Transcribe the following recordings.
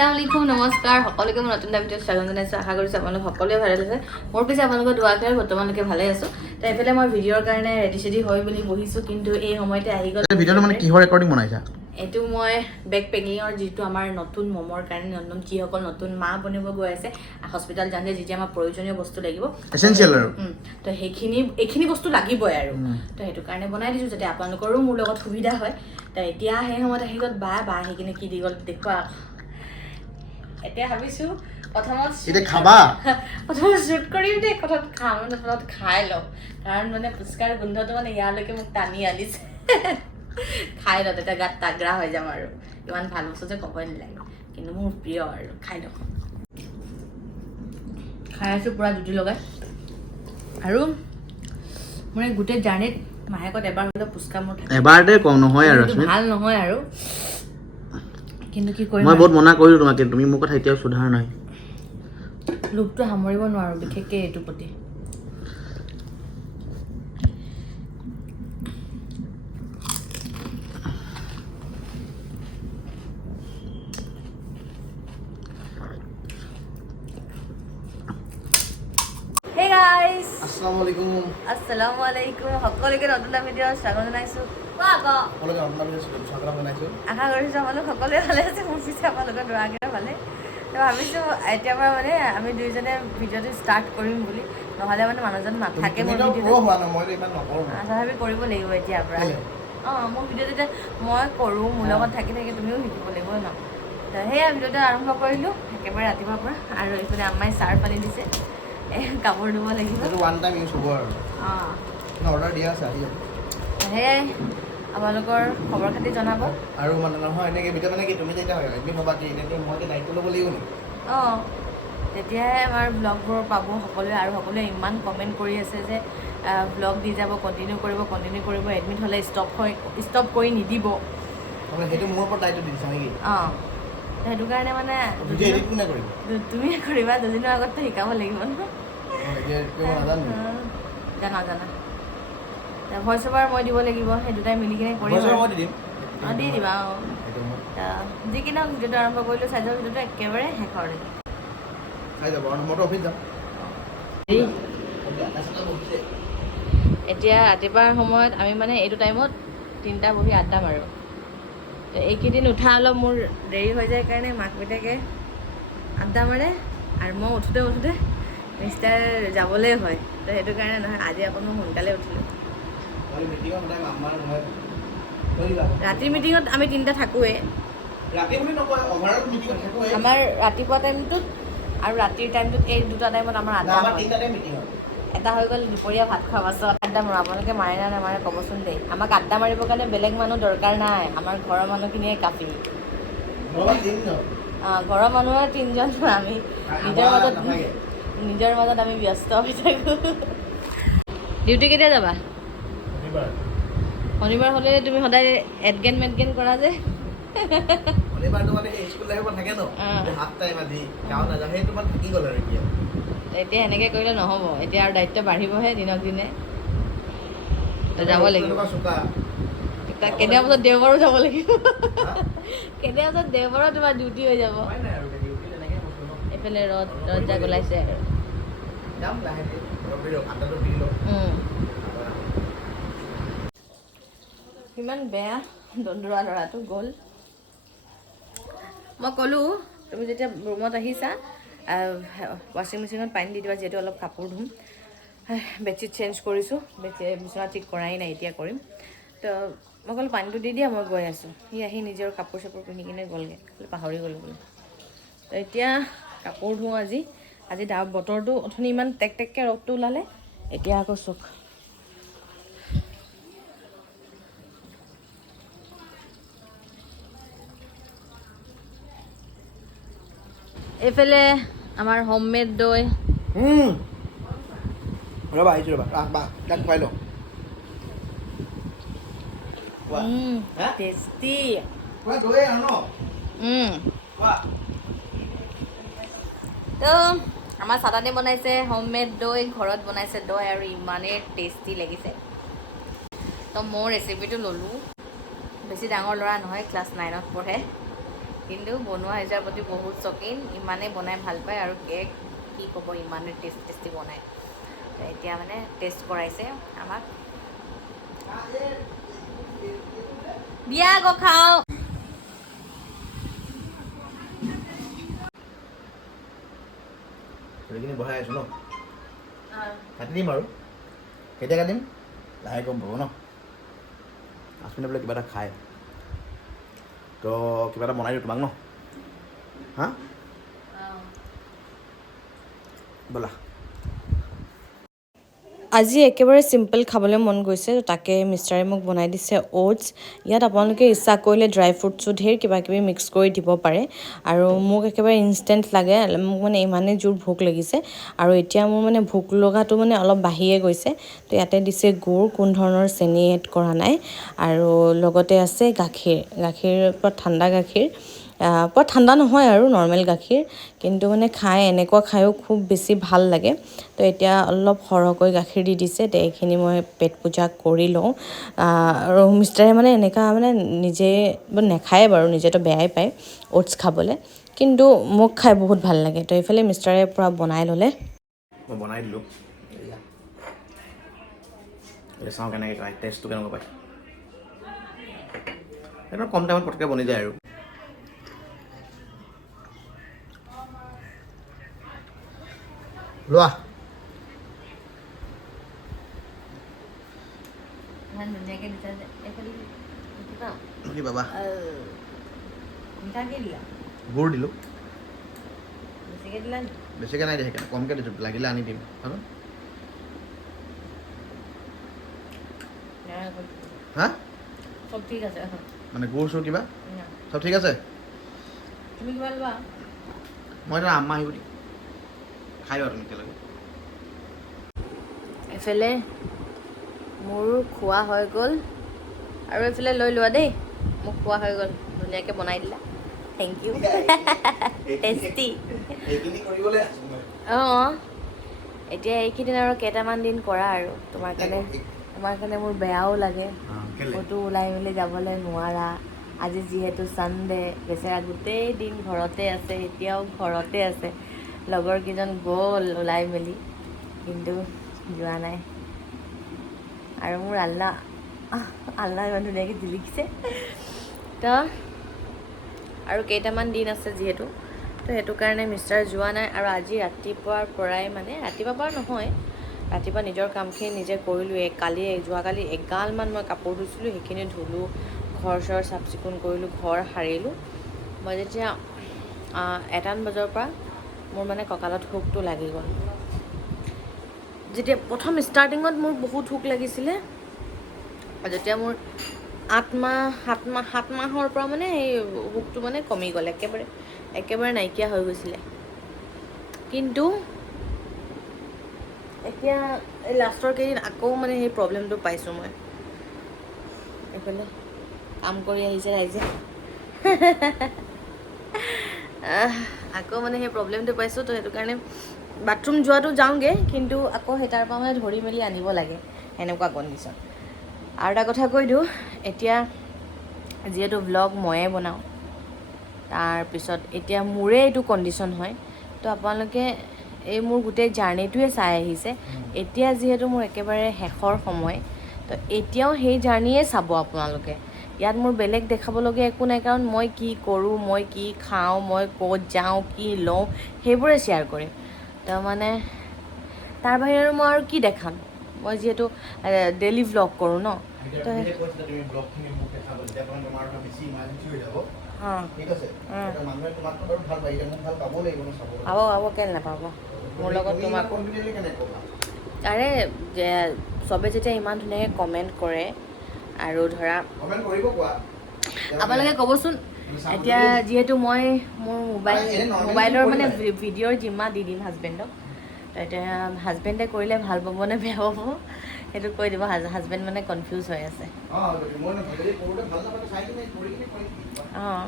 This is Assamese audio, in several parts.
আসসালামু আলাইকুম নমস্কাৰ সকলোকে মই নতুন এটা ভিডিঅ'ত স্বাগতম জনাইছোঁ আশা কৰিছোঁ আপোনালোক সকলোৱে ভালে আছে মোৰ পিছে আপোনালোকৰ দোৱা কৰি বৰ্তমানলৈকে ভালে আছোঁ তো এইফালে মই ভিডিঅ'ৰ কাৰণে ৰেডি হয় বুলি বহিছোঁ কিন্তু এই সময়তে আহি গ'ল ভিডিঅ'টো মানে কিহৰ ৰেকৰ্ডিং বনাইছা এইটো মই বেক পেকিঙৰ যিটো আমাৰ নতুন মমৰ কাৰণে নতুন যিসকল নতুন মা বনিব গৈ আছে হস্পিটেল যাওঁতে যেতিয়া আমাৰ প্ৰয়োজনীয় বস্তু লাগিব এসেনশিয়াল আৰু তো এইখিনি বস্তু লাগিবই আৰু তো সেইটো কাৰণে বনাই দিছোঁ যাতে আপোনালোকৰো মোৰ লগত সুবিধা হয় তো এতিয়া সেই সময়ত আহি গ'ল বা আহি কিনে কি দি গ'ল দেখুৱা এতিয়া ভাবিছোঁ প্ৰথমত এতিয়া খাবা প্ৰথমত শ্বুট কৰিম দেই কথাত খাম প্ৰথমত খাই লওঁ কাৰণ মানে ফুচকাৰ গোন্ধটো মানে ইয়ালৈকে মোক টানি আনিছে খাই লওঁ তেতিয়া গাত তাগৰা হৈ যাম আৰু ইমান ভাল বস্তু যে ক'বই নালাগে কিন্তু মোৰ প্ৰিয় আৰু খাই লওঁ খাই আছোঁ পূৰা জুতি লগাই আৰু মোৰ এই গোটেই জাৰ্ণিত মাহেকত এবাৰ হ'লেও ফুচকা মোৰ থাকে এবাৰতে কম নহয় আৰু ভাল নহয় আৰু কিন্তু কি কৰিম মই বহুত মনা কৰিলোঁ তোমাক তুমি মোৰ কথা এতিয়াও সুধাৰ নাই লোভটো সামৰিব নোৱাৰোঁ বিশেষকৈ এইটোৰ প্ৰতি Hey guys! Assalamu alaikum. সকলোকে নতুন এটা ভিডিঅ' স্বাগতম জনাইছোঁ আশা কৰিছোঁ আপোনালোক সকলোৱে ভালে আছে মোৰ পিছে আপোনালোকৰ দোৱাকেইটা ভালে তো ভাবিছোঁ এতিয়াৰ পৰা মানে আমি দুইজনে ভিডিঅ'টো ষ্টাৰ্ট কৰিম বুলি নহ'লে মানে মানুহজন নাথাকে মোৰ ভিডিঅ'টো তথাপি কৰিব লাগিব এতিয়াৰ পৰা মোৰ ভিডিঅ'টো যেতিয়া মই কৰোঁ মোৰ লগত থাকি তুমিও শিকিব লাগিব ন তো সেয়া ভিডিঅ'টো আৰম্ভ কৰিলোঁ একেবাৰে ৰাতিপুৱাৰ পৰা আৰু এইফালে আম্মাই চাহ পানী দিছে কাপোৰ ধুব লাগিব সেয়াই আপোনালোকৰ খবৰ খাতি জনাব আৰু মানে নহয় এনেকৈ ভিডিঅ' মানে কি তুমি যেতিয়া হয় এদিন হ'বা কি এনেকৈ মই কি দায়িত্ব ল'ব লাগিব নেকি তেতিয়াহে আমাৰ ব্লগবোৰ পাব সকলোৱে আৰু সকলোৱে ইমান কমেণ্ট কৰি আছে যে ব্লগ দি যাব কণ্টিনিউ কৰিব এডমিট হ'লে ষ্টপ কৰি নিদিব সেইটো মোৰ ওপৰত দায়িত্ব দিছা নেকি সেইটো কাৰণে মানে তুমিয়ে কৰিবা দুদিনৰ আগততো শিকাব লাগিব ন জানা ভইচ অভাৰ মই দিব লাগিব সেই দুটাই মিলি কিনে কৰিম দি দিবা যি কি নহওক ভিডিঅ'টো আৰম্ভ কৰিলোঁ চাই যাওঁ ভিডিঅ'টো একেবাৰে শেষৰলৈকে এতিয়া ৰাতিপুৱাৰ সময়ত আমি মানে এইটো টাইমত 3টা বহি আড্ডা মাৰোঁ তো এইকেইদিন উঠা অলপ মোৰ দেৰি হৈ যায় কাৰণে মাক পিতাকে আড্ডা মাৰে আৰু মই উঠোঁতে মিষ্টাৰ যাবলৈ হয় তো সেইটো কাৰণে নহয় আজি আকৌ মই সোনকালে উঠিলোঁ ৰাতিৰ মিটিঙত আমি 3টা থাকোঁৱেই আমাৰ ৰাতিপুৱা টাইমটোত আৰু ৰাতিৰ টাইমটোত এই দুটা টাইমত আমাৰ আড্ডা হয় এটা হৈ গ'ল দুপৰীয়া ভাত খোৱা পাছত আড্ডা মাৰোঁ আপোনালোকে মাৰে না নামাৰে ক'বচোন দেই আমাক আড্ডা মাৰিবৰ কাৰণে বেলেগ মানুহ দৰকাৰ নাই আমাৰ ঘৰৰ মানুহখিনিয়ে কাফি ঘৰৰ মানুহৰ 3জন আমি নিজৰ মাজত আমি ব্যস্ত হৈ থাকোঁ ডিউটি কেতিয়া যাবা শনিবাৰ হ'লে তুমি সদায় এডগেন কৰা যে এতিয়া এনেকৈ কৰিলে নহ'ব এতিয়া আৰু দায়িত্ব বাঢ়িবহে দিনক দিনে যাব লাগিব কেতিয়া বজাত দেওবাৰো যাব লাগিব কেতিয়া বজাত দেওবাৰো তোমাৰ ডিউটি হৈ যাব এইফালে ৰদ জাক ওলাইছে আৰু ইমান বেয়া দন্দুৰা ল'ৰাটো গ'ল মই ক'লোঁ তুমি যেতিয়া ৰুমত আহিছা ৱাশ্বিং মেচিনত পানী দি দিবা যিহেতু অলপ কাপোৰ ধুম বেডশ্বীট চেঞ্জ কৰিছোঁ বিচনা ঠিক কৰাই নাই এতিয়া কৰিম তো মই ক'লোঁ পানীটো দি দিয়া মই গৈ আছোঁ সি আহি নিজৰ কাপোৰ চাপোৰ পিন্ধি কিনে গ'লগৈ পাহৰি গ'লোঁ বোলো তো এতিয়া কাপোৰ ধুওঁ আজি বতৰটো অথনি ইমান টেককৈ ৰ'দটো ওলালে এতিয়া আকৌ চুক এইফালে আমাৰ হোমমেড দৈ টেষ্টি তো আমাৰ চাদানে বনাইছে হোমমেড দৈ ঘৰত বনাইছে দৈ আৰু ইমানেই টেষ্টি লাগিছে তো মোৰ ৰেচিপিটো ল'লোঁ বেছি ডাঙৰ ল'ৰা নহয় ক্লাছ 9ত পঢ়ে কিন্তু বনোৱা হেজাৰ প্ৰতি বহুত চকিন, ইমানেই বনাই ভাল পায় আৰু কেক কি ক'ব ইমানেই টেষ্টি বনায়। এতিয়া মানে টেষ্ট কৰাইছে আমাক, দিয়া আকৌ খাওঁ। সেইখিনি বহাই আছোঁ ন, কাটি দিম আৰু কেতিয়া কাটিম লাহে গম পাব ন। আচমিনে বোলে কিবা এটা খায়, তো কিবা এটা বনাই দিওঁ তোমাক ন। হা ব'লা। আজি একেবাৰে চিম্পল খাবলৈ মন গৈছে, তাকে মিষ্টাৰে মোক বনাই দিছে অ'টছ। ইয়াত আপোনালোকে ইচ্ছা কৰিলে ড্ৰাই ফ্ৰুটছো ঢেৰ কিবা কিবি মিক্স কৰি দিব পাৰে। আৰু মোক একেবাৰে ইনষ্টেণ্ট লাগে, মোক মানে ইমানেই জোৰ ভোক লাগিছে। আৰু এতিয়া মোৰ মানে ভোক লগাটো মানে অলপ বাঢ়িয়ে গৈছে। তো ইয়াতে দিছে গুড়, কোনো ধৰণৰ চেনি এড কৰা নাই। আৰু লগতে আছে গাখীৰ পৰা ঠাণ্ডা গাখীৰ, বৰ ঠাণ্ডা নহয় আৰু নৰ্মেল গাখীৰ, কিন্তু মানে এনেকুৱা খায়ো খুব বেছি ভাল লাগে। তো এতিয়া অলপ সৰহকৈ গাখীৰ দি দিছে, তো এইখিনি মই পেট পূজা কৰি লওঁ। আৰু মিষ্টাৰে মানে এনেকুৱা মানে নিজে নাখায় বাৰু, নিজেতো বেয়াই পায় অ'টছ খাবলৈ, কিন্তু মোক খাই বহুত ভাল লাগে। তো এইফালে মিষ্টাৰে পূৰা বনাই ল'লে, মই বনাই দিলোঁ। এতিয়া চাওঁ কেনেকৈ খায়, টেষ্টটো কেনেকুৱা পায়। একদম কম টাইমত পটকৈ বনি যায় আৰু। লোৱা। ইমান ধুনীয়াকৈ দিছা যে এইফালে কি বাবা, মিঠা কি দিলা? গুড় দিলোঁ। বেছিকৈ দিলা নি? বেছিকৈ নাই দিয়া, সেইকাৰণে কমকৈ দিছোঁ, লাগিলে আনি দিম হয়। হা চব ঠিক আছে, মানে গুড় চুৰ কিবা চব ঠিক আছে। তুমি কিবা লোৱা। মই এতিয়া আম্মা আহিব দিম, খাই লোৱা তুমি একেলগে। এইফালে মোৰ খোৱা হৈ গ'ল, আৰু এইফালে লৈ লোৱা দেই, মোক খোৱা হৈ গ'ল, ধুনীয়াকৈ বনাই দিলা, থেংক ইউ। টেষ্টি। অঁ, এতিয়া এইকেইদিন আৰু কেইটামান দিন কৰা আৰু তোমাৰ কাৰণে মোৰ বেয়াও লাগে, ক'তো ওলাই মেলি যাবলৈ নোৱাৰা। আজি যিহেতু ছানডে, বেচেৰা গোটেই দিন ঘৰতে আছে, এতিয়াও ঘৰতে আছে। লগৰকেইজন গ'ল ওলাই মেলি, কিন্তু যোৱা নাই। আৰু মোৰ আল্লাহ ইমান ধুনীয়াকৈ জিলিকিছে। তো আৰু কেইটামান দিন আছে যিহেতু, তো সেইটো কাৰণে মিষ্টাৰ যোৱা নাই। আৰু আজি ৰাতিপুৱাৰ পৰাই মানে, ৰাতিপুৱাৰ পৰা নহয়, ৰাতিপুৱা নিজৰ কামখিনি নিজে কৰিলোঁ। যোৱাকালি এগালমান মই কাপোৰ ধুইছিলোঁ, সেইখিনি ধুলোঁ, ঘৰ চৰ চাফ চিকুণ কৰিলোঁ, ঘৰ সাৰিলোঁ। মই যেতিয়া 1মান বজাৰ পৰা মোৰ মানে কঁকালত হুকটো লাগি গ'ল। যেতিয়া প্ৰথম ষ্টাৰ্টিঙত মোৰ বহুত হুক লাগিছিলে, যেতিয়া মোৰ 7 মাহৰ পৰা মানে এই হুকটো মানে কমি গ'ল, একেবাৰে নাইকিয়া হৈ গৈছিলে। কিন্তু এতিয়া এই লাষ্টৰ কেইদিন আকৌ মানে সেই প্ৰব্লেমটো পাইছোঁ মই। এইফালে কাম কৰি আহিছে ৰাইজে, আকৌ মানে সেই প্ৰব্লেমটো পাইছোঁ। তো সেইটো কাৰণে বাথৰুম যোৱাটো যাওঁগৈ, কিন্তু আকৌ সেই তাৰ পৰা মানে ধৰি মেলি আনিব লাগে, সেনেকুৱা কণ্ডিশ্যন। আৰু এটা কথা কৈ দিওঁ, এতিয়া যিহেতু ভ্লগ ময়ে বনাওঁ, তাৰপিছত এতিয়া মোৰে এইটো কণ্ডিশ্যন হয়। তো আপোনালোকে এই মোৰ গোটেই জাৰ্ণিটোৱে চাই আহিছে। এতিয়া যিহেতু মোৰ একেবাৰে শেষৰ সময়, তো এতিয়াও সেই জাৰ্ণিয়ে চাব আপোনালোকে। ইয়াত মোৰ বেলেগ দেখাবলগীয়া একো নাই, কাৰণ মই কি কৰোঁ, মই কি খাওঁ, মই ক'ত যাওঁ, কি লওঁ, সেইবোৰে শ্বেয়াৰ কৰিম। তো মানে তাৰ বাহিৰে আৰু মই আৰু কি দেখাম, মই যিহেতু ডেইলি ভ্লগ কৰোঁ ন। তো পাব কেলৈ নাপাব, মোৰ লগত তোমাকো। আৰে চবে যেতিয়া ইমান ধুনীয়াকৈ কমেণ্ট কৰে, আৰু ধৰা আপোনালোকে ক'বচোন, এতিয়া যিহেতু মই মোৰ মোবাইলৰ মানে ভিডিঅ'ৰ জিম্মা দি দিম হাজবেণ্ডক। তো এতিয়া হাজবেণ্ডে কৰিলে ভাল পাব নে বেয়া পাব, সেইটো কৈ দিব। হাজবেণ্ড মানে কনফিউজ হৈ আছে। অঁ,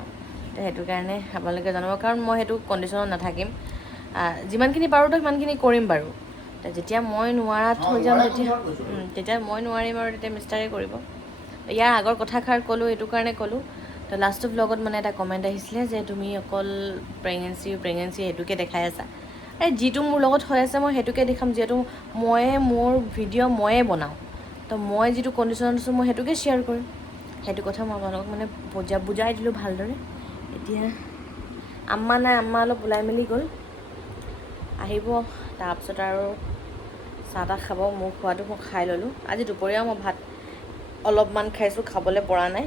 তো সেইটো কাৰণে আপোনালোকে জনাব, কাৰণ মই সেইটো কণ্ডিশ্যনত নাথাকিম। যিমানখিনি পাৰোঁ তো সিমানখিনি কৰিম বাৰু। যেতিয়া মই নোৱাৰাত হৈ যাম, তেতিয়া মই নোৱাৰিম আৰু তেতিয়া মিষ্টাৰে কৰিব। ইয়াৰ আগৰ কথাষাৰ ক'লোঁ, এইটো কাৰণে ক'লোঁ। তো তো লাষ্ট ব্লগত মানে এটা কমেণ্ট আহিছিলে যে তুমি অকল প্ৰেগনেঞ্চি সেইটোকে দেখাই আছা। এই যিটো মোৰ লগত হৈ আছে মই সেইটোকে দেখাম, যিহেতু মোৰ ভিডিঅ' ময়ে বনাওঁ, তো মই যিটো কণ্ডিশ্যনত আছোঁ মই সেইটোকে শ্বেয়াৰ কৰিম। সেইটো কথা মই আপোনালোকক মানে বুজাই দিলোঁ ভালদৰে। এতিয়া আম্মা নাই, আম্মা অলপ ওলাই মেলি গ'ল, আহিব তাৰপিছত আৰু চাহ তাহ খাব। মোৰ খোৱাটো মই খাই ল'লোঁ। আজি দুপৰীয়াও মই ভাত অলপমান খাইছোঁ, খাবলৈ পৰা নাই।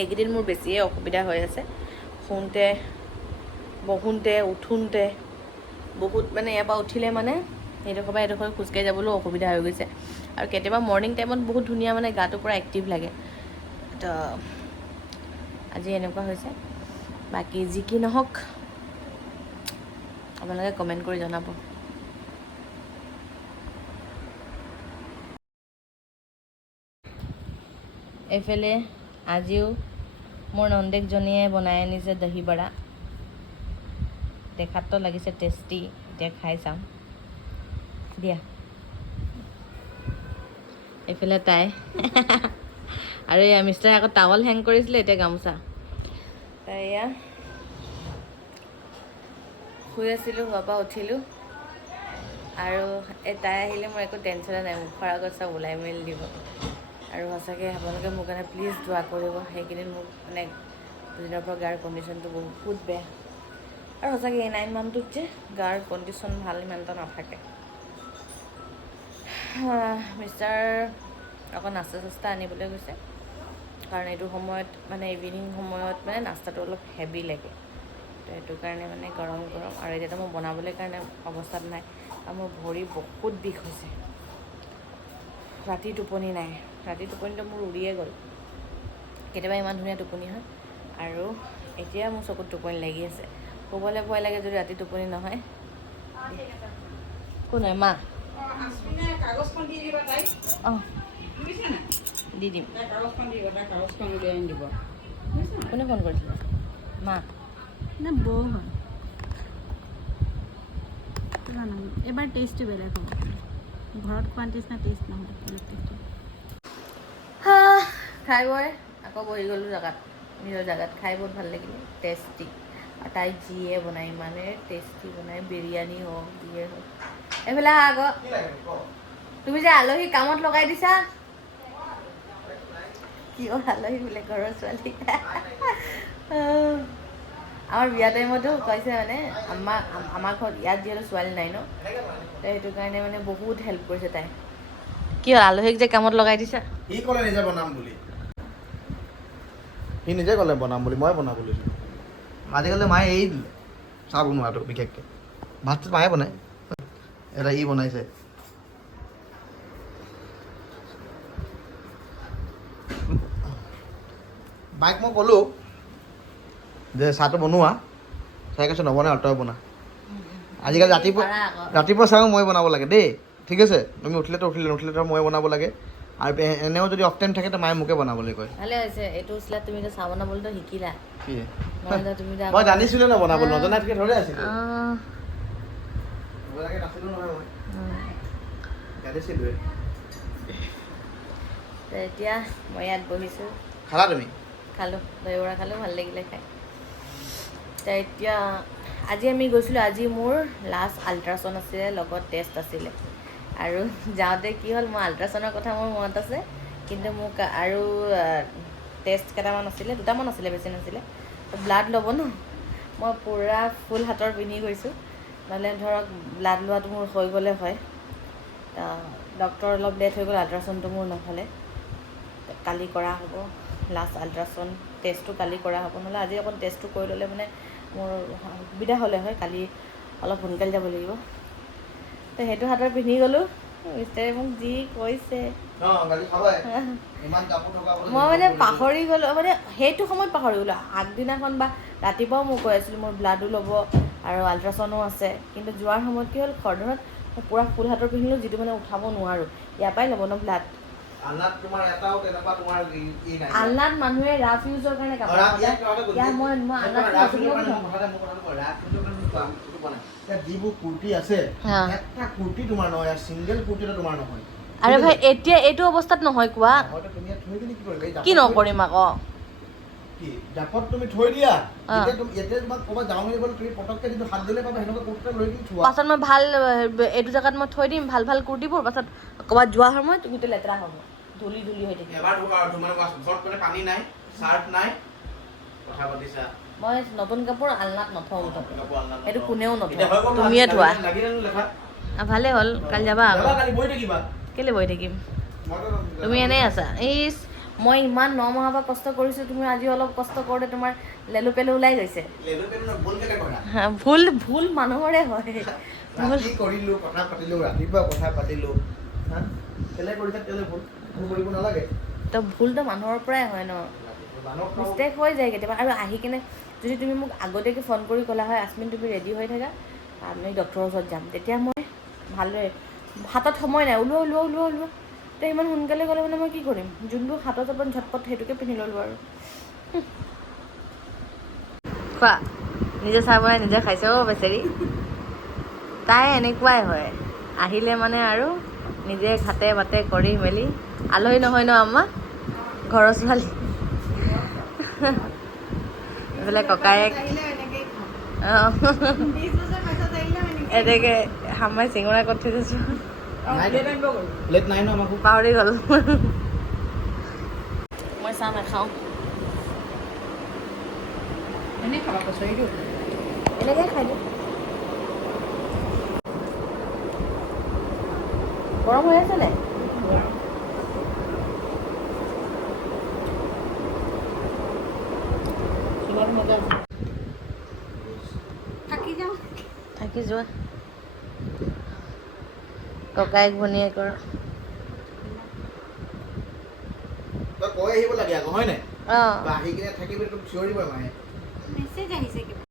এইকেইদিন মোৰ বেছিয়ে অসুবিধা হৈ আছে, শুওঁতে বহোঁতে উঠোঁতে বহুত মানে ইয়াৰ পৰা উঠিলে মানে এইডোখৰ পৰা এইডোখৰ খোজকাঢ়ি যাবলৈও অসুবিধা হৈ গৈছে। আৰু কেতিয়াবা মৰ্ণিং টাইমত বহুত ধুনীয়া মানে গাটো পূৰা এক্টিভ লাগে, তো আজি এনেকুৱা হৈছে। বাকী যি কি নহওক আপোনালোকে কমেণ্ট কৰি জনাব। এইফালে আজিও মোৰ নন্দেকজনীয়ে বনাই আনিছে দহি বৰা। দেখাততো লাগিছে টেষ্টি, এতিয়া খাই চাম দিয়া। এইফালে তাই আৰু এয়া মিষ্টাৰে আকৌ টাৱল হেং কৰিছিলে, এতিয়া গামোচা। তাই এয়া শুই আছিলোঁ, শুৱাৰ পৰা উঠিলোঁ আৰু তাই আহিলে মোৰ একো টেনশ্যনে নাই। মুখৰ আগত চব ওলাই মেলি দিব। আৰু সঁচাকৈ আপোনালোকে মোৰ কাৰণে প্লিজ দোৱা কৰিব। সেইকেইদিন মোক মানে দুদিনৰ পৰা গাৰ কণ্ডিশ্যনটো বহুত বেয়া, আৰু সঁচাকৈ এই 9 মান্থটোত যে গাৰ কণ্ডিশ্যন ভাল ইমান এটা নাথাকে। মিষ্টাৰ আকৌ নাস্তা চাস্তা আনিবলৈ গৈছে, কাৰণ এইটো সময়ত মানে ইভিনিং সময়ত মানে নাস্তাটো অলপ হেভি লাগে, তো সেইটো কাৰণে মানে গৰম আৰু এতিয়াতো মই বনাবলৈ কাৰণে অৱস্থাত নাই। আৰু মোৰ ভৰি বহুত বিষ হৈছে, ৰাতি টোপনি নাই। ৰাতি টোপনিটো মোৰ উৰিয়ে গ'ল। কেতিয়াবা ইমান ধুনীয়া টোপনি হয়, আৰু এতিয়া মোৰ চকুত টোপনি লাগি আছে। শুবলৈ ভয় লাগে যদি ৰাতি টোপনি নহয়। কোন হয়? মা? অঁ দি দিম। কোনে ফোন কৰিছিলে? মা না বৌ হয়। এবাৰ টেষ্টটো বেলেগ হ'ব, ঘৰত খোৱা নিচিনা টেষ্ট নহ'ব। খাই বৈ আকৌ বহি গ'লোঁ জেগাত, নিজৰ জেগাত। খাই বহুত ভাল লাগিলে, টেষ্টি। আৰু তাই যিয়ে বনায় ইমানে টেষ্টি বনায়, বিৰিয়ানী হওক যিয়ে হওক। এইফালে আকৌ তুমি যে আলহী কামত লগাই দিছা। কিয় আলহী বোলে ঘৰৰ ছোৱালী। আমাৰ বিয়া টাইমতো কৈছে মানে আমাৰ ঘৰত ইয়াত যিহেতু ছোৱালী নাই ন, তো সেইটো কাৰণে মানে বহুত হেল্প কৰিছে তাই। কিয় আলহীক যে কামত লগাই দিছা? সি ক'লে নিজে বনাম বুলি, সি নিজে ক'লে বনাম বুলি, মই বনাবলৈ দিলোঁ। আজিকালি মায়ে এৰি দিলে চাহ বনোৱাটো, বিশেষকৈ ভাতটো মায়ে বনায়। এটা ই বনাইছে। বাইক মই ক'লোঁ যে চাহটো বনোৱা, চাই কৈছে নবনাই, তই বনা। আজিকালি ৰাতিপুৱা চাহো মই বনাব লাগে দেই, ঠিক আছে? তুমি উঠিলেতো নুঠিলেতো মই বনাব লাগে। আৰু এনেও যদি অফ টাইম থাকে তো মায়ে মোকে বনাবলৈ কয়। ভালে হৈছে, এইটো উচিলাত তুমি চাহ বনাবলৈতো শিকিলা। কি তুমি মই জানিছিলোঁ ন বনাবলৈ, নজনাতকৈ ধৰে আছিলোঁ। নাছিলোঁ নহয় মই, জানিছিলোঁৱে। এতিয়া মই ইয়াত বহিছোঁ। খালা তুমি? খালোঁ, দহি বৰা খালোঁ, ভাল লাগিলে খাই। এতিয়া আজি আমি গৈছিলোঁ, আজি মোৰ লাষ্ট আল্ট্ৰাচাউণ্ড আছিলে, লগত টেষ্ট আছিলে। আৰু যাওঁতে কি হ'ল, মোৰ আল্ট্ৰাচাউণ্ডৰ কথা মোৰ মনত আছে, কিন্তু মোক আৰু টেষ্ট কেইটামান আছিলে, 2টামান আছিলে, বেছি নাছিলে। ব্লাড ল'ব ন, মই পূৰা ফুল হাতৰ পিন্ধি গৈছোঁ, নহ'লে ধৰক ব্লাড লোৱাটো মোৰ হৈ গ'লে হয়। ডক্টৰ অলপ লেট হৈ গ'ল, আল্ট্ৰাচাউণ্ডটো মোৰ নহ'লে। কালি কৰা হ'ব লাষ্ট আল্ট্ৰাচাউণ্ড, টেষ্টটো কালি কৰা হ'ব। নহ'লে আজি অকণ টেষ্টটো কৰি ল'লে মানে মোৰ সুবিধা হ'লে হয়। কালি অলপ সোনকালে যাব লাগিব, তো সেইটো হাতৰ পিন্ধি গ'লোঁ। মিষ্টাৰে মোক যি কৈছে, মই মানে পাহৰি গ'লোঁ, মানে সেইটো সময়ত পাহৰি গ'লোঁ। আগদিনাখন বা ৰাতিপুৱাও মই কৈ আছিলোঁ মোৰ ব্লাডো ল'ব আৰু আল্ট্ৰাচাউণ্ডো আছে, কিন্তু যোৱাৰ সময়ত কি হ'ল, খৰধৰত মই পূৰা ফুল হাতৰ পিন্ধিলোঁ, যিটো মানে উঠাব নোৱাৰোঁ। ইয়াৰ পৰাই ল'ব ন ব্লাড। আলনাত মানুহে ৰাফ ইউজৰ কাৰণে কাপোৰ যিবোৰ কুৰ্তি আছে, এটা কুৰ্তি তোমাৰ নহয়, চিংগল কুৰ্তি এটা তোমাৰ নহয়। আৰে ভাই এতিয়া এইটো অৱস্থাত নহয় কোৱা, কি নকৰিম আকৌ। কি জাপত তুমি থৈ দিয়া অ। এতিয়া তোমাক ক'ৰবাত যাওঁ বুলি ক'লে তুমি পটককৈ যিটো হাত দিলে পাবা সেনেকুৱা কুৰ্তা লৈ কিনি থোৱা পাছত মই ভাল এইটো জেগাত মই থৈ দিম ভাল ভাল কুৰ্তিবোৰ পাছত ক'ৰবাত যোৱা সময়ত গোটেই লেতেৰা হ'ব ধূলি হৈ থাকিব এবাৰ ধোৱা আৰু তোমাৰ ঘৰত মানে পানী নাই চাৰ্ট নাই কথা পাতিছা মই নতুন কাপোৰ আলনাত নথওঁ মুঠতে কাপোৰ আনলা সেইটো কোনেও এতিয়া হৈ নথওঁ গ'ল তুমিয়ে থোৱা লাগিলে লেখা ভালে হ'ল কালি যাবা আকৌ যাবা কালি বহি থাকিবা কেলে বহি থাকিম মইতো তুমি এনেই আছা মই ইমান 9 মাহৰ পৰা কষ্ট কৰিছোঁ তুমি আজি অলপ কষ্ট কৰোঁতে তোমাৰ লেলু পেলু ওলাই গৈছে লেলু পেলু ভুল কেলে কৰা ভুল মানুহৰে হয় ৰাতি কৰিলোঁ কথা পাতিলোঁ ৰাতিপুৱা কথা পাতিলোঁ হা কেলে কৰিছা কেলে ভুল কৰিব নালাগে তো ভুলটো মানুহৰ পৰাই হয় ন মানুহক মিষ্টেক হৈ যায় কেতিয়াবা আৰু আহি কিনে যদি তুমি মোক আগতীয়াকৈ ফোন কৰি ক'লা হয় আচমিন তুমি ৰেডি হৈ থাকা আমি ডক্টৰৰ ওচৰত যাম তেতিয়া মই ভালদৰে হাতত সময় নাই ওলোৱা তো ইমান সোনকালে গ'লে মানে মই কি কৰিম যোনটো হাতত অকণ ঝটপট সেইটোকে পিন্ধি ল'লোঁ আৰু খোৱা নিজে চাহ বনাই নিজে খাইছে অ' বেচেৰি তাই এনেকুৱাই হয় আহিলে মানে আৰু নিজে ঘাটে বাটে কৰি মেলি আলহী নহয় ন আম্মা ঘৰৰ ছোৱালী এইফালে ককায়েক অঁ এনেকৈ হামাই চিঙৰা ক'ত থৈ দিছোঁ প্লেট নাই ন আমাকো পাহৰি গ'ল মই চাহ নাখাওঁ এনেই খাবা কচৰিটো এনেকৈ খাই দিওঁ গৰম হৈ আছে নাই থাকি যোৱা ককায়েক ভনীয়েকৰ তই কৈ আহিব লাগে আকৌ হয় নাই অঁ আহি কিনে থাকিবি তোক চিঞৰিব মায়ে মেছেজ আহিছে কিবা